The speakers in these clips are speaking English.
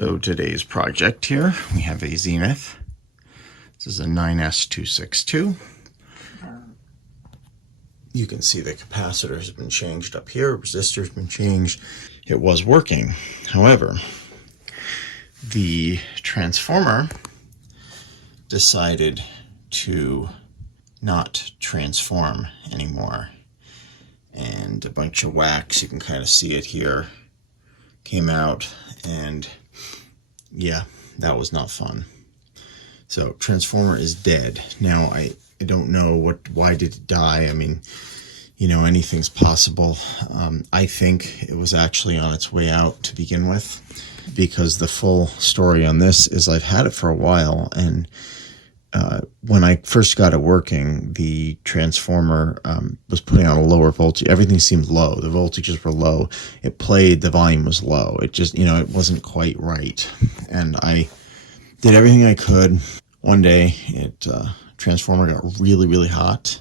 So today's project here, we have a Zenith. This is a 9S262. You can see the capacitor has been changed up here, resistor's been changed. It was working. However, the transformer decided to not transform anymore. And a bunch of wax, you can kind of see it here, came out, and yeah, that was not fun. So transformer is dead. Now I don't know why did it die. I mean, you know, anything's possible. I think it was actually on its way out to begin with, because the full story on this is I've had it for a while, and when I first got it working, the transformer was putting out a lower voltage. Everything seemed low. The voltages were low. It played, the volume was low. It just, you know, it wasn't quite right. And I did everything I could. One day, transformer got really, really hot,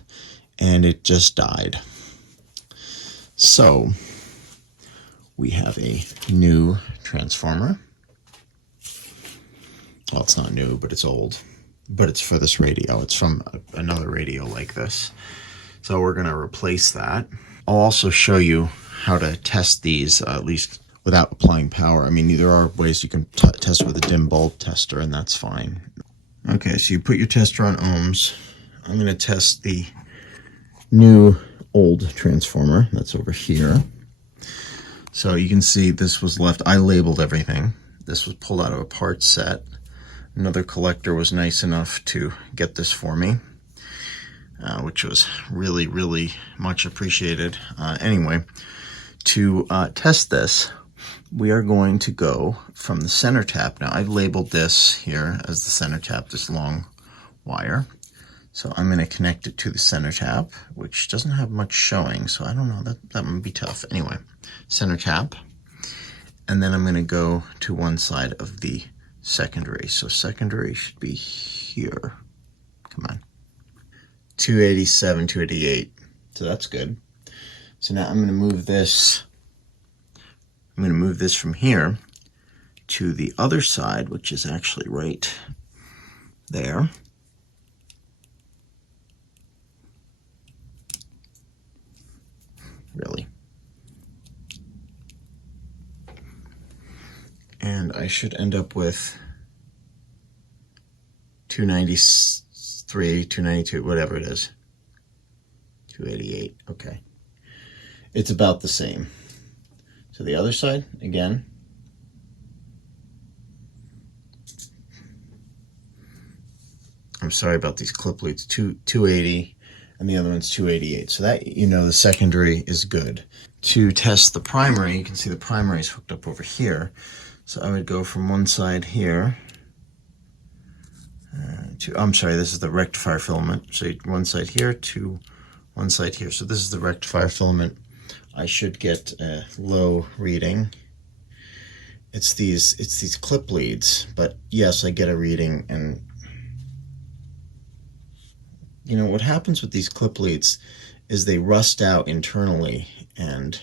and it just died. So we have a new transformer. Well, it's not new, but it's old. But it's for this radio. It's from another radio like this. So we're going to replace that. I'll also show you how to test these, at least without applying power. I mean, there are ways you can test with a dim bulb tester, and that's fine. Okay, so you put your tester on ohms. I'm going to test the new old transformer that's over here. So you can see this was left. I labeled everything. This was pulled out of a parts set. Another collector was nice enough to get this for me, which was really, really much appreciated. Anyway, to test this, we are going to go from the center tap. Now, I've labeled this here as the center tap, this long wire. So I'm going to connect it to the center tap, which doesn't have much showing, so I don't know, that might be tough. Anyway, center tap. And then I'm going to go to one side of the secondary. So secondary should be here. Come on. 287, 288. So that's good. So now I'm going to move this. I'm going to move this from here to the other side, which is actually right there. Really. And I should end up with 293, 292, whatever it is. 288, okay. It's about the same. So the other side, again. I'm sorry about these clip leads, 280, and the other one's 288. So that, you know, the secondary is good. To test the primary, you can see the primary is hooked up over here. So I would go from one side here I'm sorry, this is the rectifier filament. So one side here to one side here. So this is the rectifier filament. I should get a low reading. It's these clip leads, but yes, I get a reading. And you know what happens with these clip leads is they rust out internally, and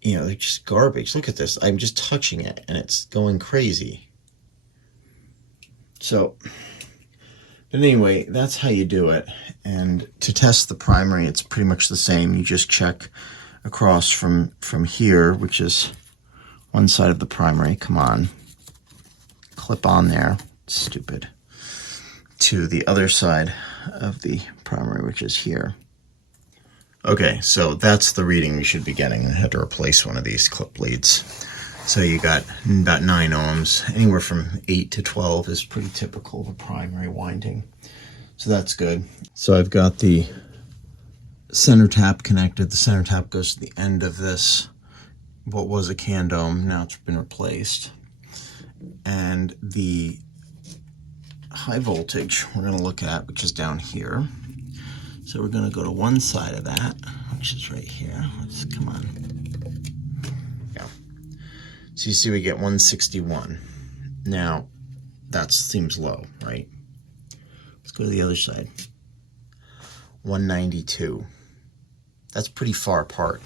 you know, they're just garbage. Look at this. I'm just touching it and it's going crazy. So, but anyway, that's how you do it. And to test the primary, it's pretty much the same. You just check across from here, which is one side of the primary. Come on. Clip on there. Stupid. To the other side of the primary, which is here. Okay, so that's the reading we should be getting. I had to replace one of these clip leads. So you got about 9 ohms. Anywhere from 8 to 12 is pretty typical of a primary winding. So that's good. So I've got the center tap connected. The center tap goes to the end of this, what was a can dome. Now it's been replaced. And the high voltage we're going to look at, which is down here. So we're going to go to one side of that, which is right here. Let's come on. Yeah. So you see we get 161. Now, that seems low, right? Let's go to the other side. 192. That's pretty far apart.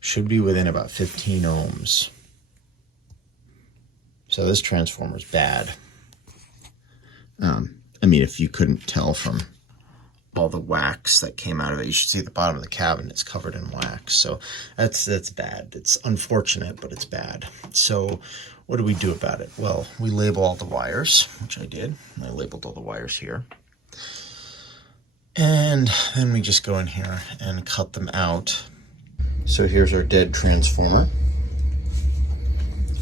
Should be within about 15 ohms. So this transformer is bad. I mean, if you couldn't tell from all the wax that came out of it, you should see the bottom of the cabinet is covered in wax. So that's bad. It's unfortunate, but it's bad. So what do we do about it? Well, we label all the wires, which I did. I labeled all the wires here. And then we just go in here and cut them out. So here's our dead transformer.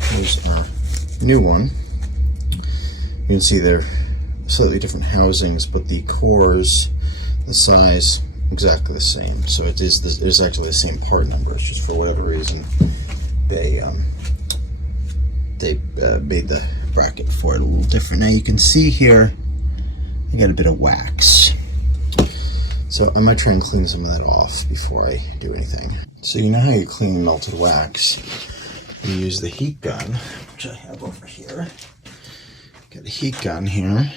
Here's our new one. You can see they're slightly different housings, but the cores, the size, exactly the same. So it is actually the same part number. It's just for whatever reason they made the bracket for it a little different. Now you can see here I got a bit of wax. So I might try and clean some of that off before I do anything. So you know how you clean melted wax? You use the heat gun, which I have over here. Got a heat gun here.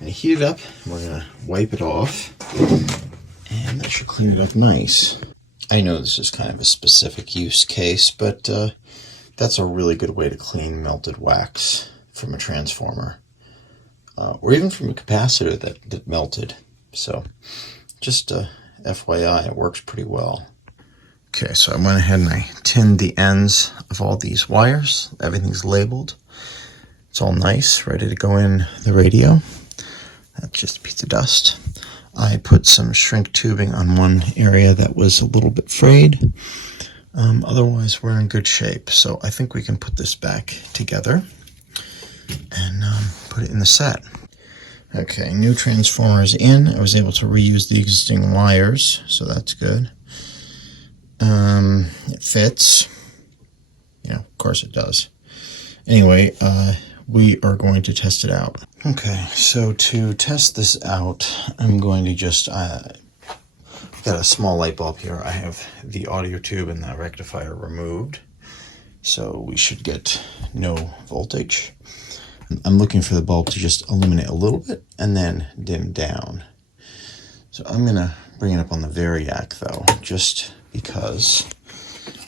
I heat it up, and we're gonna wipe it off, and that should clean it up nice. I know this is kind of a specific use case, but that's a really good way to clean melted wax from a transformer, or even from a capacitor that melted. So just FYI, it works pretty well. Okay, so I went ahead and I tinned the ends of all these wires. Everything's labeled. It's all nice, ready to go in the radio. That's just a piece of dust. I put some shrink tubing on one area that was a little bit frayed. Otherwise, we're in good shape. So I think we can put this back together and put it in the set. Okay, new transformer is in. I was able to reuse the existing wires, so that's good. It fits. Yeah, of course it does. Anyway, we are going to test it out. Okay, so to test this out, I'm going to just got a small light bulb here. I have the audio tube and the rectifier removed, so we should get no voltage. I'm looking for the bulb to just illuminate a little bit and then dim down. So I'm gonna bring it up on the variac though, just because,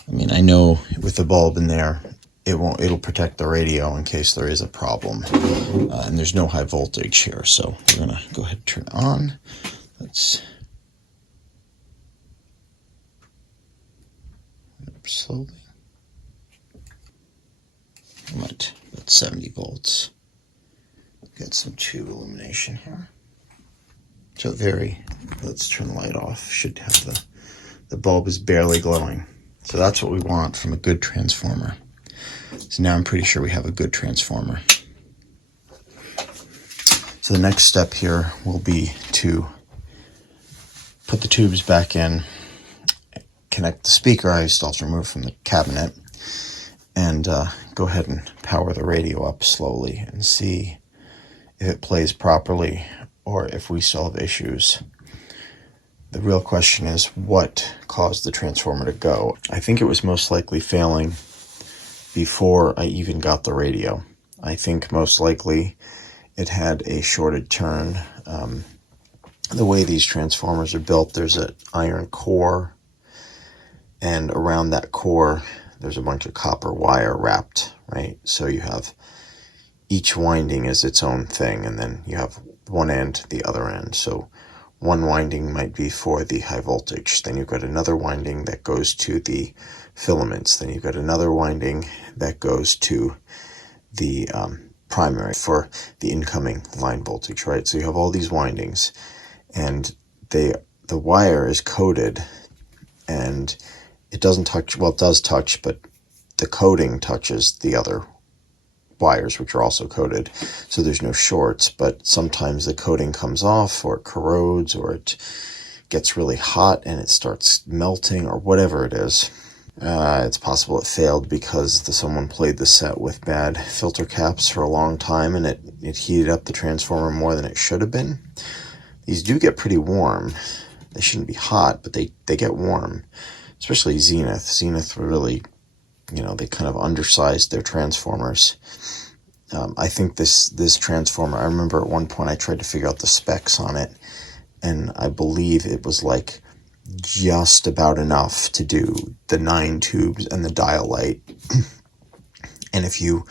I mean, I know with the bulb in there, it'll protect the radio in case there is a problem. And there's no high voltage here, so we're gonna go ahead and turn it on. Let's slowly. I'm at about 70 volts. Got some tube illumination here. So let's turn the light off. Should have the bulb is barely glowing. So that's what we want from a good transformer. So now I'm pretty sure we have a good transformer. So the next step here will be to put the tubes back in, connect the speaker I still have to remove from the cabinet, and go ahead and power the radio up slowly and see if it plays properly or if we still have issues. The real question is, what caused the transformer to go? I think it was most likely failing before I even got the radio. I think most likely it had a shorted turn. The way these transformers are built, there's an iron core, and around that core there's a bunch of copper wire wrapped, right? So you have each winding is its own thing, and then you have one end, the other end. So one winding might be for the high voltage, then you've got another winding that goes to the filaments, then you've got another winding that goes to the primary for the incoming line voltage, right? So you have all these windings, and the wire is coated, and it doesn't touch, well, it does touch, but the coating touches the other wires, which are also coated, so there's no shorts. But sometimes the coating comes off, or it corrodes, or it gets really hot and it starts melting, or whatever it is. It's possible it failed because someone played the set with bad filter caps for a long time, and it heated up the transformer more than it should have been. These do get pretty warm. They shouldn't be hot, but they get warm, especially Zenith. Zenith really, they kind of undersized their transformers. I think this transformer, I remember at one point I tried to figure out the specs on it, and I believe it was like just about enough to do the 9 tubes and the dial light. And if you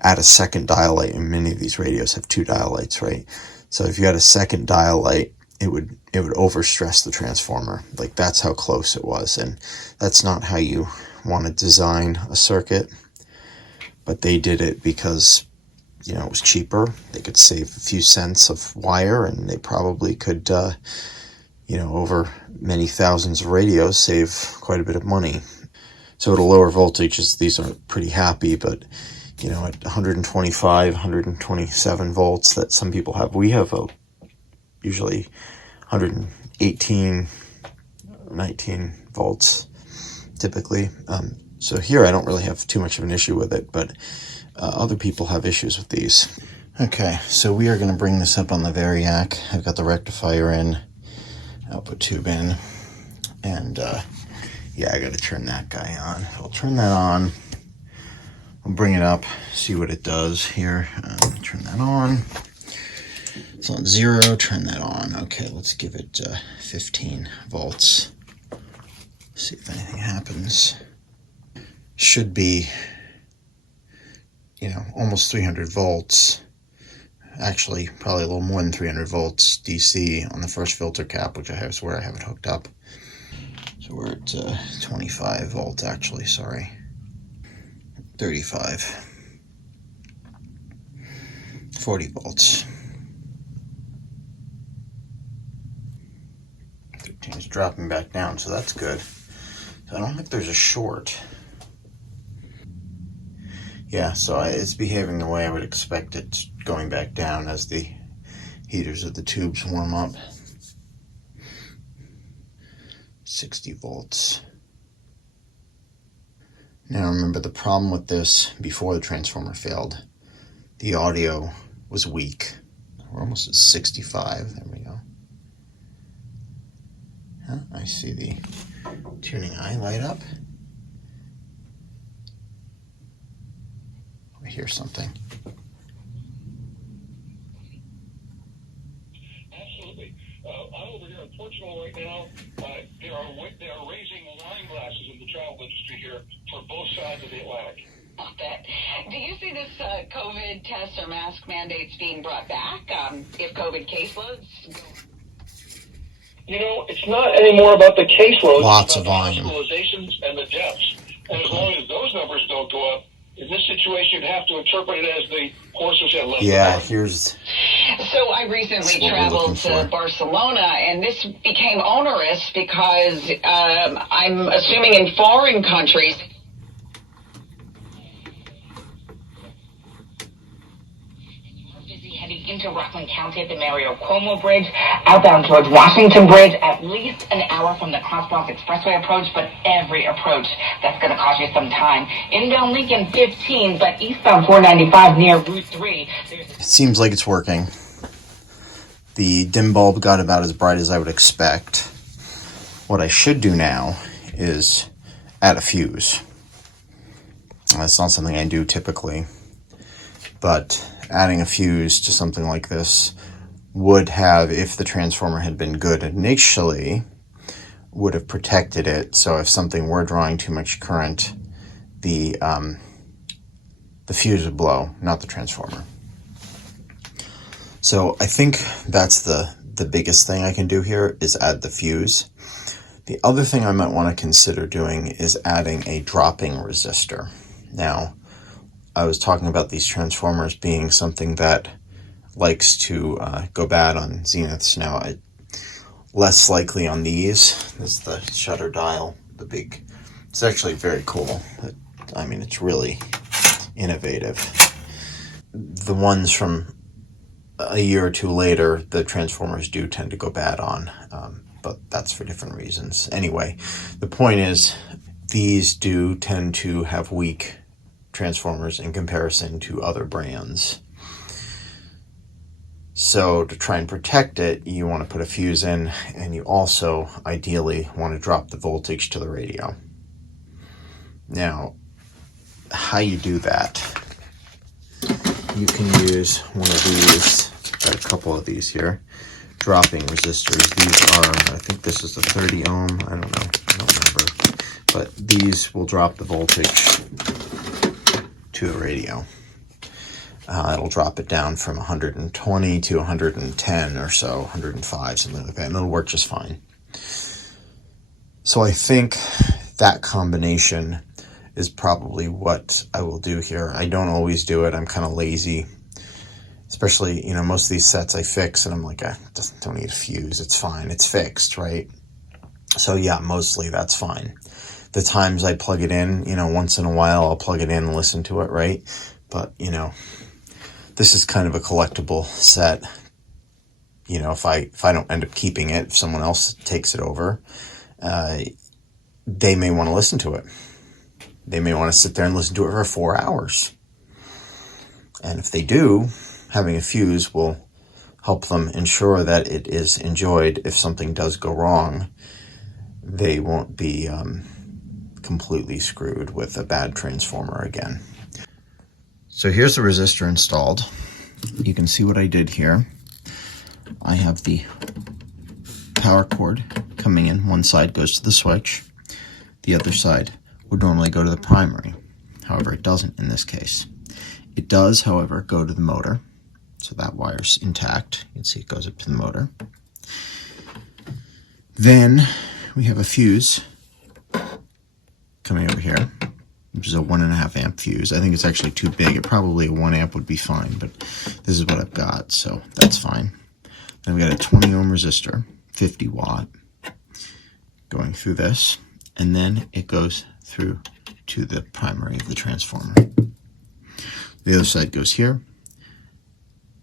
add a second dial light, and many of these radios have 2 dial lights, right? So if you had a second dial light, it would overstress the transformer. Like, that's how close it was. And that's not how you want to design a circuit. But they did it because, it was cheaper. They could save a few cents of wire, and they probably could, over many thousands of radios, save quite a bit of money. So at a lower voltages, these are pretty happy, but, at 125, 127 volts that some people have, we have usually 118, 19 volts typically. So here I don't really have too much of an issue with it, but other people have issues with these. Okay, so we are going to bring this up on the Variac. I've got the rectifier in, output tube in, and yeah, I got to turn that guy on. I'll turn that on. I'll bring it up, see what it does here. Turn that on. It's on 0, turn that on. Okay, let's give it 15 volts. See if anything happens. Should be, almost 300 volts. Actually, probably a little more than 300 volts DC on the first filter cap, which I swear I have it hooked up. So we're at 25 volts, actually, sorry. 35. 40 volts. 13 is dropping back down, so that's good. So I don't think there's a short. Yeah, so it's behaving the way I would expect it, going back down as the heaters of the tubes warm up. 60 volts. Now remember, the problem with this before the transformer failed, the audio was weak. We're almost at 65. There we go. I see the tuning eye light up. I hear something. Absolutely. I'm over here in Portugal right now. They are raising wine glasses in the travel industry here for both sides of the Atlantic. Do you see this COVID test or mask mandates being brought back if COVID caseloads go? It's not anymore about the caseloads. Lots it's of about volume. The hospitalizations and the deaths. And as long as those numbers don't go up, in this situation, you'd have to interpret it as the horses have left. Yeah, here's... So I recently traveled to Barcelona, and this became onerous because I'm assuming in foreign countries... Heading into Rockland County at the Mario Cuomo Bridge, outbound towards Washington Bridge, at least an hour from the Cross Bronx Expressway approach, but every approach, that's going to cost you some time. Inbound Lincoln 15, but eastbound 495 near Route 3. It seems like it's working. The dim bulb got about as bright as I would expect. What I should do now is add a fuse. That's not something I do typically, but adding a fuse to something like this would have, if the transformer had been good initially, would have protected it. So if something were drawing too much current, the fuse would blow, not the transformer. So I think that's the biggest thing I can do here is add the fuse. The other thing I might want to consider doing is adding a dropping resistor. Now, I was talking about these transformers being something that likes to go bad on Zeniths. Now, less likely on these. This is the shutter dial, the big. It's actually very cool. I mean, it's really innovative. The ones from a year or two later, the transformers do tend to go bad on, but that's for different reasons. Anyway, the point is, these do tend to have weak transformers in comparison to other brands. So to try and protect it, you want to put a fuse in, and you also ideally want to drop the voltage to the radio. Now, how you do that, you can use one of these, got a couple of these here, dropping resistors. These are, I think this is a 30 ohm. I don't know. I don't remember. But these will drop the voltage to the radio. It'll drop it down from 120 to 110 or so, 105, something like that, and it'll work just fine. So I think that combination is probably what I will do here. I don't always do it. I'm kind of lazy. Especially, most of these sets I fix, and I'm like, I don't need a fuse. It's fine. It's fixed, right? So yeah, mostly that's fine. The times I plug it in, once in a while I'll plug it in and listen to it, right? But, this is kind of a collectible set. If I don't end up keeping it, if someone else takes it over, they may want to listen to it. They may want to sit there and listen to it for 4 hours. And if they do, having a fuse will help them ensure that it is enjoyed. If something does go wrong, they won't be completely screwed with a bad transformer again. So here's the resistor installed. You can see what I did here. I have the power cord coming in. One side goes to the switch. The other side would normally go to the primary. However, it doesn't in this case. It does, however, go to the motor. So that wire's intact. You can see it goes up to the motor. Then we have a fuse coming over here, which is a 1.5 amp fuse. I think it's actually too big. It probably a 1 amp would be fine, but this is what I've got, so that's fine. Then we got a 20 ohm resistor, 50 watt, going through this, and then it goes through to the primary of the transformer. The other side goes here,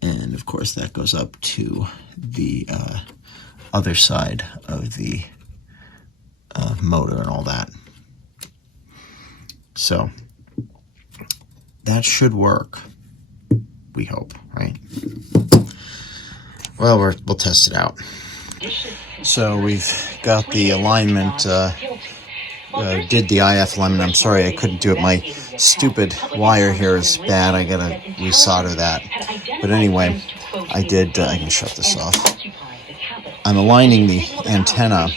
and of course that goes up to the other side of the motor and all that. So that should work, we hope, right? Well, we'll test it out. So we've got the alignment, did the IF alignment. I'm sorry I couldn't do it. My stupid wire here is bad. I gotta resolder that. But anyway, I did, I can shut this off. I'm aligning the antenna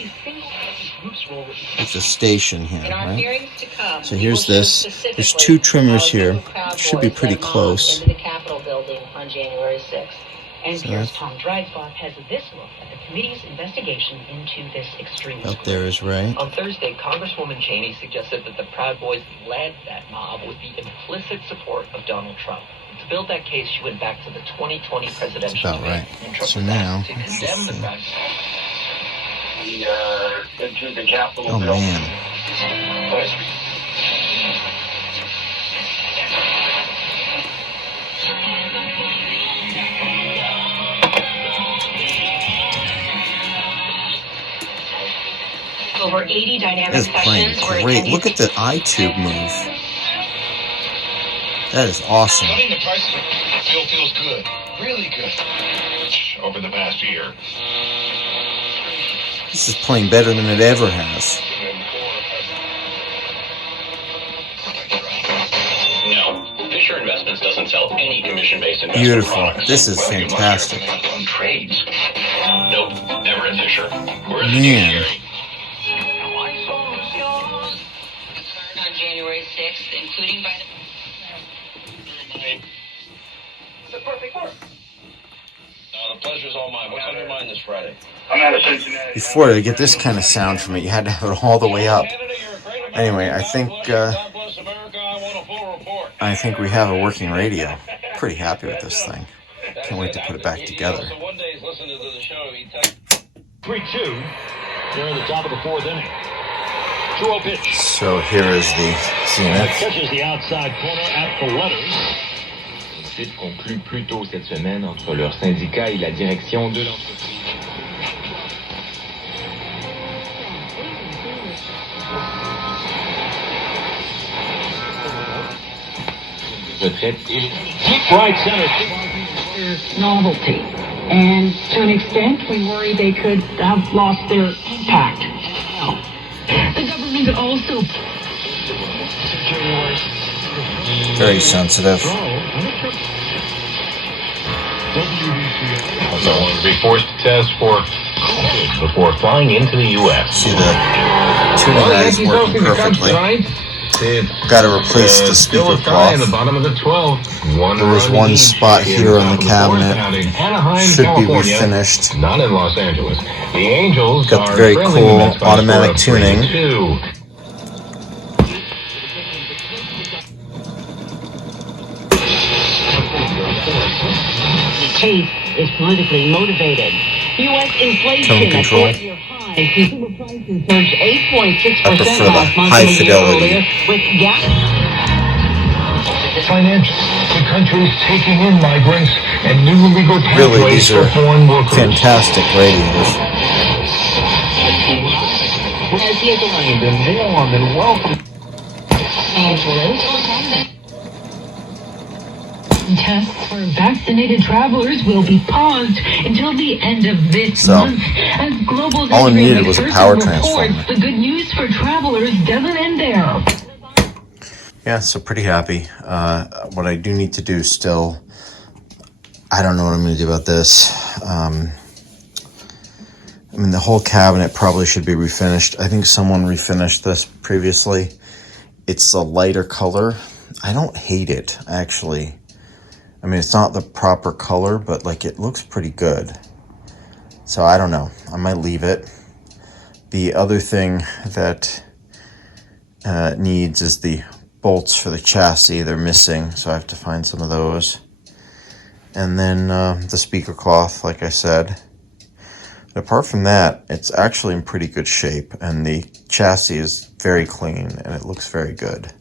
with the station here, right? So here's this. There's 2 trimmers here. Should be pretty close. The Capitol building on January 6th. NPR's Tom Dreisbach has this look at the committee's investigation into this extremist Out there is right. On Thursday, Congresswoman Cheney suggested that the Proud Boys led that mob with the implicit support of Donald Trump. To build that case, she went back to the 2020 presidential That's about debate right. and Trump So was now, asked to condemn the Proud Into the Capitol oh building. man. Over 80 dynamic That is playing sessions were great. attended. Look at the iTube move. That is awesome. Cutting the prices of fuel feels good, really good. Over the past year. This is playing better than it ever has. No, Fisher Investments doesn't sell any commission-based investment Beautiful. products. This is Whether you fantastic. On trades. Nope, never at Fisher. We're a Man. fiduciary. On January 6th, including by the... The perfect work. The pleasure's all mine. What's on your mind this Friday? I'm out of Cincinnati. Before to get this kind of sound from it, you had to have it all the way up. Anyway, I think we have a working radio. Pretty happy with this thing. Can't wait to put it back together. 3-2. They're in the top of the 4th inning. 2-0 pitch. So here is the Zenith. Catches the outside corner at the letters. Le site conclut plus tôt cette semaine entre leur syndicat et la direction de l'entreprise. Retraite et Right center. Novelty. And to an extent, we worry they could have lost their impact. The government also... Very sensitive. WBC Someone will be forced to test for COVID before flying into the U.S. See, the tuning that is working perfectly. Got to replace the speaker cloth. There was one spot here on the cabinet. Should be refinished. Not in Los Angeles. The Angels got the very cool automatic tuning. Case is politically motivated. U.S. inflation Tone control. Consumer prices surged 8.6% I prefer the last month high fidelity. with gas. Financial. The country is taking in migrants and new legal Really, pathways these for are foreign workers. fantastic radios. As he is aligned and warm and welcome. Tests for vaccinated travelers will be paused until the end of this month. As Global all I needed was a power transformer. The good news for travelers doesn't end there. Yeah, so pretty happy. What I do need to do still, I don't know what I'm going to do about this. I mean, the whole cabinet probably should be refinished. I think someone refinished this previously. It's a lighter color. I don't hate it, actually. I mean, it's not the proper color, but like it looks pretty good. So I don't know. I might leave it. The other thing that needs is the bolts for the chassis. They're missing, so I have to find some of those. And then the speaker cloth, like I said. But apart from that, it's actually in pretty good shape, and the chassis is very clean, and it looks very good.